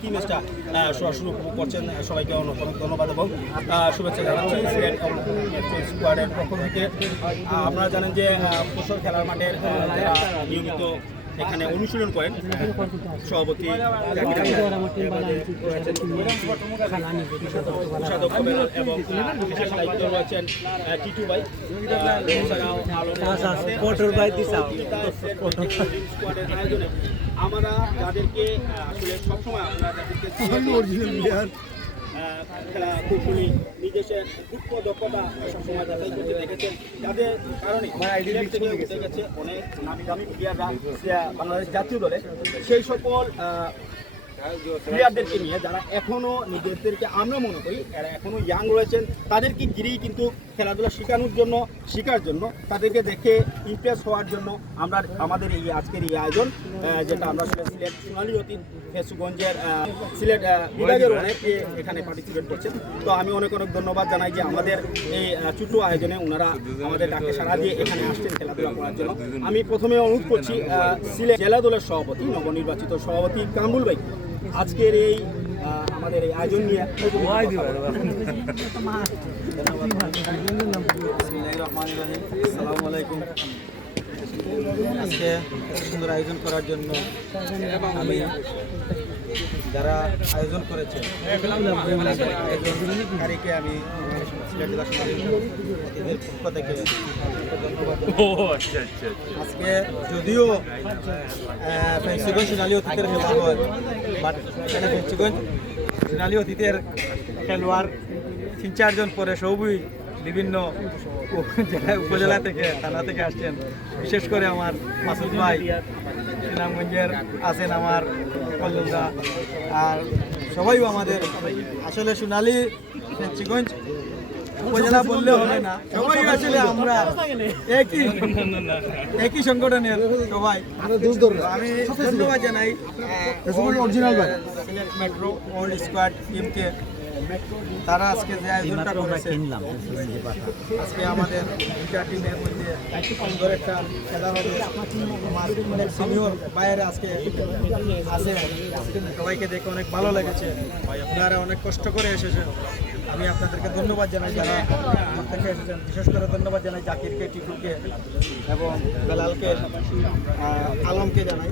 বাকি ম্যাচটা শুরু করছেন সবাইকে অনেক ধন্যবাদ এবং শুভেচ্ছা জানাচ্ছি সিলেট স্কোয়াডের পক্ষ থেকে। আপনারা জানেন যে ফসল খেলার মাঠের নিয়মিত এখানে অনুশীলন করেন সভাপতি কোষাধ্যক্ষ এবং বিশেষ দায়িত্ব রয়েছেন টিটু ভাই স্কোয়াডের আয়োজনে। আমরা যাদেরকে আসলে সবসময় আমরা যাদেরকে খেলা কৌশলী নিজস্বের গুপ্ত দক্ষতা সবসময় যাচাই করতে দেখেছেন। যাদের কারণে সিলেট থেকে গেছে। অনেক নামি দামি প্লেয়াররা বাংলাদেশ জাতীয় দলে। সেই সকল প্লেয়ারদেরকে নিয়ে যারা এখনও নিজেদেরকে আমরা মনে করি, এরা এখনও ইয়াং রয়েছেন, তাদেরকে ঘিরেই কিন্তু খেলাধুলা শেখানোর জন্য, শেখার জন্য, তাদেরকে দেখে ইমপ্রেস হওয়ার জন্য আমরা আমাদের এই আজকের এই আয়োজন যেটা আমরা সিলেট সোনালী অতীত ফেসুগঞ্জের সিলেট বিভাগের অনেকে এখানে পার্টিসিপেট করছেন। তো আমি অনেক অনেক ধন্যবাদ জানাই যে আমাদের এই ছোট্ট আয়োজনে ওনারা আমাদের ডাকে সাড়া দিয়ে এখানে আসছেন খেলাধুলা করার জন্য। আমি প্রথমে অনুরোধ করছি সিলেট জেলা দলের সভাপতি, নবনির্বাচিত সভাপতি কামরুল ভাই আজকের এই আহ, আমাদের এই আয়োজন নিয়ে আসসালামু আলাইকুম আজকে এত সুন্দর আয়োজন করার জন্য আমি যারা আয়োজন করেছে আয়োজনকারীকে আমি সিলেট জেলা সমাজের পক্ষ থেকে আজকে যদিও ফেন্সিগঞ্জ সোনালী অতীতের খেলা হয় বাট এখানে ফেন্সিগঞ্জ সোনালী অতীতের খেলোয়াড় তিন চারজন পরে সবই বিভিন্ন উপ- জেলা উপজেলা থেকে থানা থেকে আসছেন। বিশেষ করে আমার মাসুদ ভাই সুনামগঞ্জের আছেন আমার কল্লদা আর সবাইও আমাদের আসলে সোনালি ফেন্সিগঞ্জ উপজেলা বললে হবে না। সবাই আসলে আমরা একই একই সংগঠনের সবাই। আমি ধন্যবাদ জানাই মেট্রো ওল্ড স্কোয়াড টিমকে তারা আজকে যে আয়োজনটা করেছে আজকে আমাদের দুইটা টিমের মধ্যে সুন্দর একটা খেলা হবে আমার সিনিয়র বাইরে আজকে আছে। সবাইকে দেখে অনেক ভালো লেগেছে। আপনারা অনেক কষ্ট করে এসেছেন। আমি আপনাদেরকে ধন্যবাদ জানাই যারা আমার থেকে এসেছেন। বিশেষ করে ধন্যবাদ জানাই জাকিরকে টিটুকে এবং বেলালকে আলমকে জানাই।